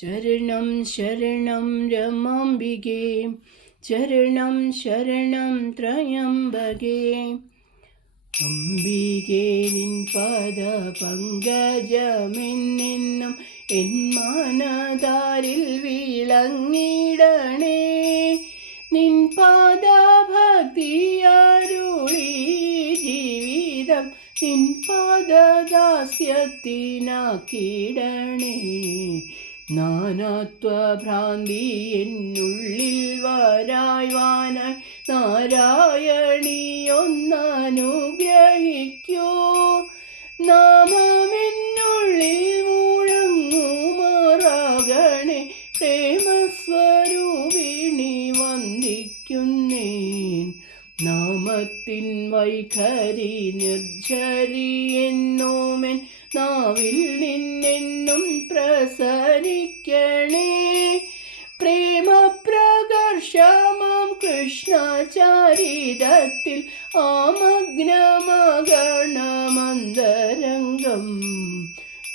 ശരണം ശരണം രമാംബികേ, ശരണം ശരണം ത്രയംബകേ. അംബികേ നിൻ പദ പങ്കജമെന്നെന്നും എൻ മനതാരിൽ വിളങ്ങിടണേ. നിൻ പാദഭക്തിയരുളി ജീവിതം നിൻ പാദദാസ്യത്തിനാക്കിടണേ. നാനാത്വഭ്രാന്തി എന്നുള്ളിൽ വരായ്വാനായി നാരായണിയൊന്നനുഗ്രഹിക്കൂ. നാമമെന്നുള്ളിൽ മുഴങ്ങുമാറാകണേ. പ്രേമസ്വരൂപിണി വന്ദിക്കുന്നേൻ. നാമത്തിൻ വൈഖരി നിർജ്ജരി എന്നോമെൻ നാവിൽ നിന്നെന്നും പ്രസരിക്കണേ. പ്രേമപ്രകർഷമാം കൃഷ്ണചരിതത്തിൽ ആമഗ്നമഗണമന്തരംഗം.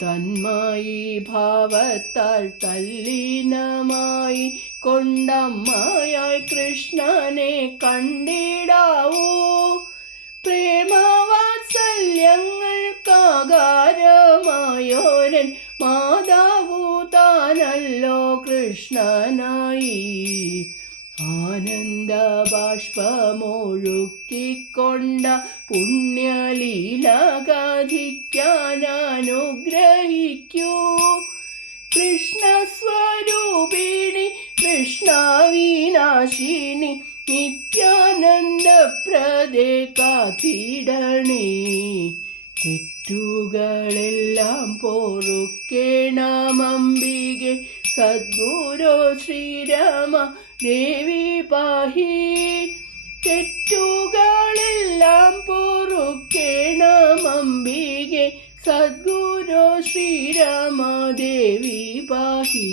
തന്മായി ഭാവത്താൽ തല്ലീനമായി കൊണ്ടമ്മയായി കൃഷ്ണനെ കണ്ടിടാവൂ. പ്രേമവാത്സല്യങ്ങൾക്കാകാരമായോരൻ മാതാവു താനല്ലോ കൃഷ്ണനായി. ആനന്ദ ബാഷ്പമൊഴുക്കിക്കൊണ്ട പുണ്യലീല കഥിക്കാൻ അനുഗ്രഹിക്കൂ. കൃഷ്ണസ്വരൂപിണി കൃഷ്ണവിനാശിനി നിത്യാനന്ദപ്രദേ കാത്തിടണേ. തെറ്റുകളെല്ലാം പൊറുക്കേണമംബികെ സദ്ഗുരോ ശ്രീരാമ ദേവി പാഹി. തെറ്റുകളെല്ലാം പൊറുക്കേണമംബികെ സദ്ഗുരോ ശ്രീരാമ ദേവി പാഹി.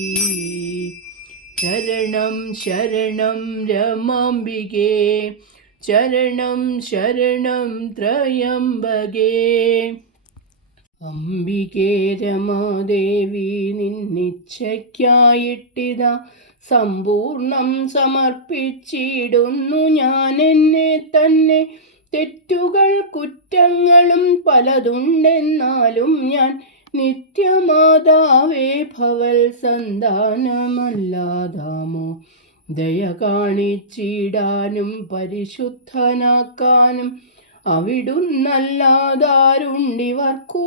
ശരണം ശരണം രമാംബികേ, ശരണം ശരണം ത്രയംബകേ. അംബികേ രമാദേവി നിന്നിച്ഛയ്ക്കായിട്ടിതാ സമ്പൂർണം സമർപ്പിച്ചിടുന്നു ഞാൻ എന്നെ തന്നെ. തെറ്റുകൾ കുറ്റങ്ങളും പലതുണ്ടെന്നാലും ഞാൻ നിത്യമാതാവേ ഭവൽ സന്താനമല്ലാതാമോ. ദയ കാണിച്ചിടാനും പരിശുദ്ധനാക്കാനും അവിടുന്നല്ലാതാരുണ്ടിവർക്കു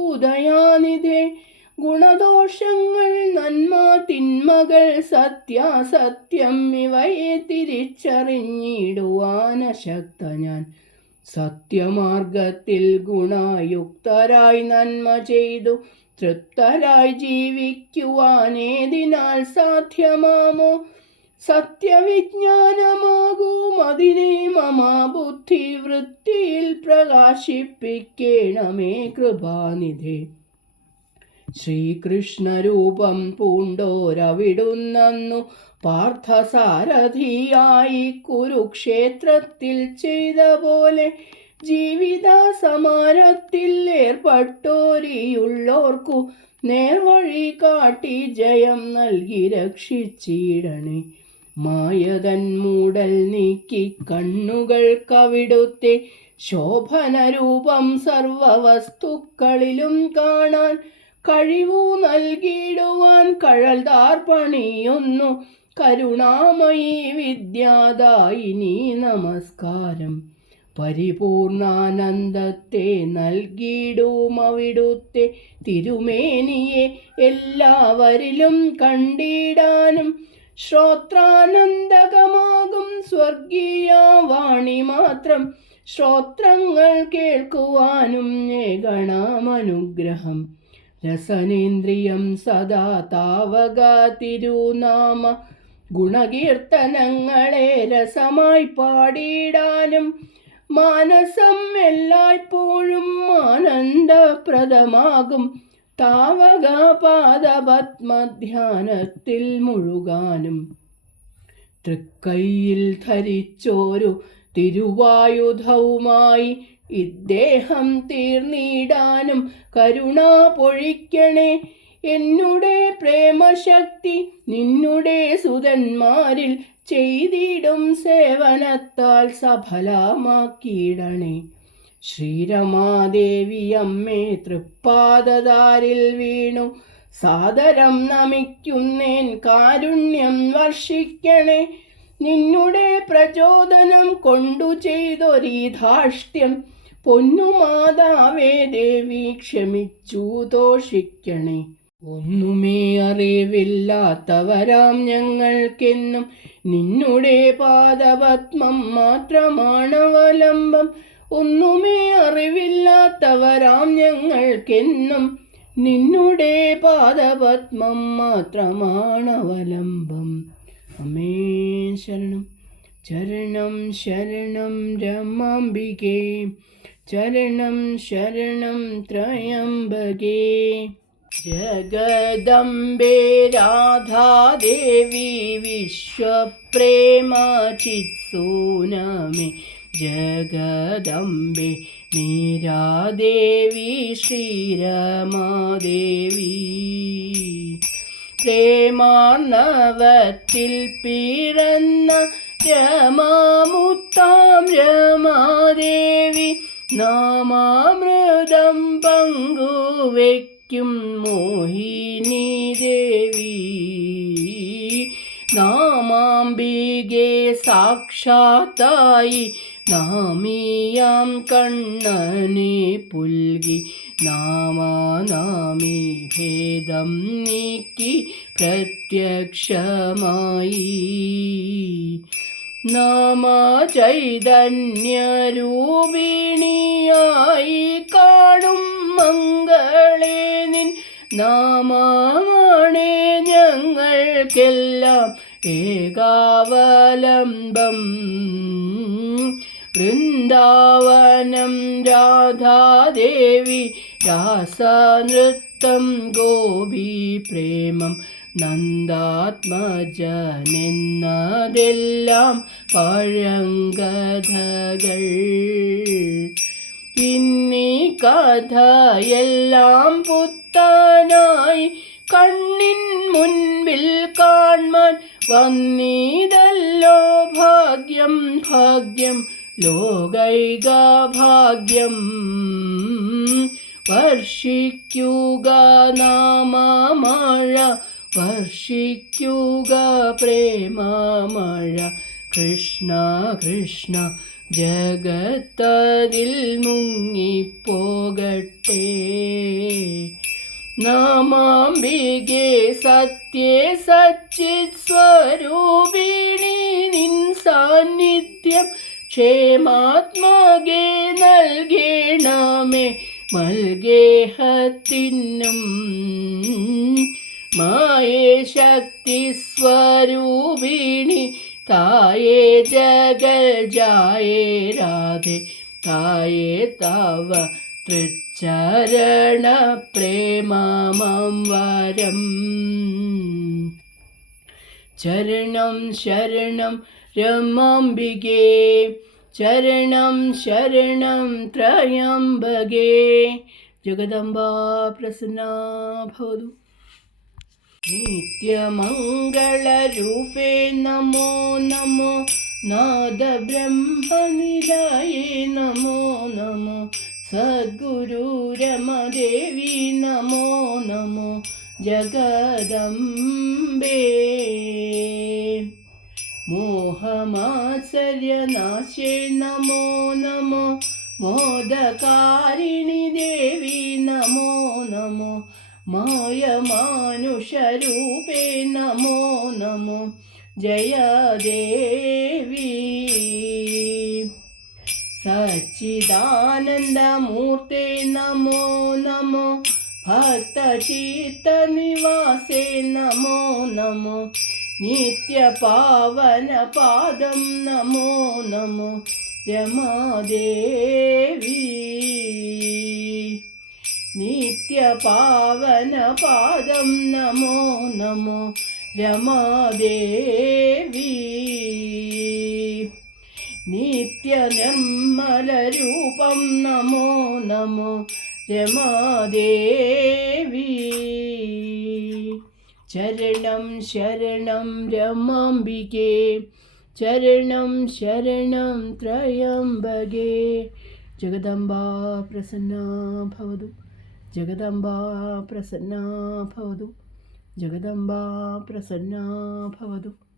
ഗുണദോഷങ്ങൾ നന്മ തിന്മകൾ സത്യാസത്യം ഇവയെ തിരിച്ചറിഞ്ഞിടുവാനശക്ത ഞാൻ. സത്യമാർഗത്തിൽ ഗുണയുക്തരായി നന്മ ചെയ്തു തൃപ്തരായി ജീവിക്കുവാനേതിനാൽ സാധ്യമാമോ. സത്യവിജ്ഞാനമാകും അതിനെ മമ ബുദ്ധിവൃത്തിയിൽ പ്രകാശിപ്പിക്കണമേ കൃപാനിധേ. ശ്രീകൃഷ്ണരൂപം പൂണ്ടോരവിടുന്നു പാർത്ഥസാരഥിയായി കുരുക്ഷേത്രത്തിൽ ചെയ്ത പോലെ ജീവിത സമരത്തിൽ ഏർപ്പെട്ടോരിയുള്ളോർക്കു നേർവഴി കാട്ടി ജയം നൽകി രക്ഷിച്ചിടണേ. മായതൻ മൂടൽ നീക്കി കണ്ണുകൾക്കവിടുത്തെ ശോഭനരൂപം സർവവസ്തുക്കളിലും കാണാൻ കഴിവു നൽകിയിടുവാൻ കഴൽതാർ പണിയൊന്നു കരുണാമയി വിദ്യാദായിനി നമസ്കാരം. പരിപൂർണാനന്ദത്തെ നൽകിയിടും അവിടുത്തെ തിരുമേനിയെ എല്ലാവരിലും കണ്ടിടാനും. ശ്രോത്രാനന്ദകമാകും സ്വർഗീയ വാണി മാത്രം ശ്രോത്രങ്ങൾ കേൾക്കുവാനും ഏകണമനുഗ്രഹം. രസനേന്ദ്രിയം സദാ താവക തിരുനാമ ഗുണകീർത്തനങ്ങളെ രസമായി പാടിയിടാനും. മാനസം എല്ലായ്പ്പോഴും ആനന്ദപ്രദമാകും താവക പാദപത്മധ്യാനത്തിൽ മുഴുകാനും. തൃക്കൈയിൽ ധരിച്ചോരു തിരുവായുധവുമായി ഇദ്ദേഹം തീർന്നിടാനും കരുണ പൊഴിക്കണേ. എന്നുടെ പ്രേമശക്തി നിന്നുടെ സുതന്മാരിൽ ചെയ്തിടും സേവനത്താൽ സഫലമാക്കിയിടണേ. ശ്രീരമാദേവി അമ്മേ തൃപ്പാദതാരിൽ വീണു സാദരം നമിക്കുന്നേൻ, കാരുണ്യം വർഷിക്കണേ. നിന്നുടെ പ്രചോദനം കൊണ്ടു ചെയ്തൊരീ ധാഷ്ട്യം പൊന്നുമാതാവേ ദേവി ക്ഷമിച്ചു തോഷിക്കണേ. ഒന്നുമേ അറിവില്ലാത്തവരാം ഞങ്ങൾക്കെന്നും നിന്നുടെ പാദപത്മം മാത്രമാണവലംബം. ഒന്നുമേ അറിവില്ലാത്തവരാം ഞങ്ങൾക്കെന്നും നിന്നുടെ പാദപത്മം മാത്രമാണവലംബം. അമ്മേ ശരണം. ചരണം ശരണം രമാംബികേ, ചരണം ശരണം ത്രയംബകേ. ജഗദംബേ രാധാദേവി വിശ്വപ്രേമചിത്സൂനമേ, ജഗദംബേ മീരാദേവി ശ്രീരമാദേവി. പ്രേമാർണവത്തിൽ പിറന്ന രമാമുത്താം രമാദേവി, നാമാമൃതം പങ്കുവയ്ക്കും മോഹിനി ദേവി. നാമാംബികെ സാക്ഷാത്തായി നാമിയാം കണ്ണനെ പുൽകി, നാമാനാമി ഭേദം നീക്കി പ്രത്യക്ഷമായി. നാമചൈതന്യരൂപിണിയായി കാണും മംഗളേ നിൻ നാമമാണേ ഞങ്ങൾക്കെല്ലാം ഏകാവലംബം. വൃന്ദാവനം രാധാദേവി രാസനൃത്തം ഗോപി പ്രേമം, നന്ദാത്മജനെന്നതെല്ലാം പഴങ്കഥകൾ. ഇന്നീ കഥയെല്ലാം പുത്തനായി കണ്ണിൻ മുൻപിൽ കാൺമാൻ വന്നീതല്ലോ ഭാഗ്യം ഭാഗ്യം ലോകൈക ഭാഗ്യം. വർഷിക്കുക നാമമഴ, വർഷിക്കുക പ്രേമമഴ. കൃഷ്ണ കൃഷ്ണ ജഗത്തതിൽ മുങ്ങിപ്പോകട്ടെ. നാമാംബികെ സത്യേ സച്ചിത് സ്വരൂപിണി, നിൻ സാന്നിധ്യം ക്ഷേമാത്മകേ നൽകേണമേ. മൽഗേഹത്തിനും മായേ ശക്തി സ്വരൂപിണി, തായേ ജഗൽ ജായേ രാധേ, തായേ തവ തൃച്ചരണ പ്രേമമം വരം. ചരണം ശരണം രമാംബികേ, ചരണം ശരണം ത്രയംബകേ. ജഗദംബാ പ്രസന്നാ ഭവതു. നിത്യമംഗളരൂപേ നമോ നമോ, നാദബ്രഹ്മനിലയേ നമോ നമോ, സദ്ഗുരു രമദേവി നമോ നമോ. ജഗദംബേ മോഹമാത്സര്യനാശേ നമോ നമോ, മോദകാരിണി ദേവി നമോ നമോ. മായമാനുഷരൂപേ നമോ നമോ, ജയദേവി. സച്ചിദാനന്ദമൂർത്തേ നമോ നമോ, ഭക്തചിത്തനിവാസേ നമോ നമോ. നിത്യപാവനപാദം നമോ നമോ, രമാദേവി. നിത്യപാവനപാദം നമോ നമോ, രമാദേവി. നിത്യനിർമ്മലരൂപം നമോ നമോ, രമാദേവി. ചരണം ശരണം രമാംബികേ, ചരണം ശരണം ത്രയംബകേ. ജഗദംബാ പ്രസന്നാ ഭവതു, ജഗദംബാ പ്രസന്നാ ഭവതു, ജഗദംബാ പ്രസന്നാ ഭവതു.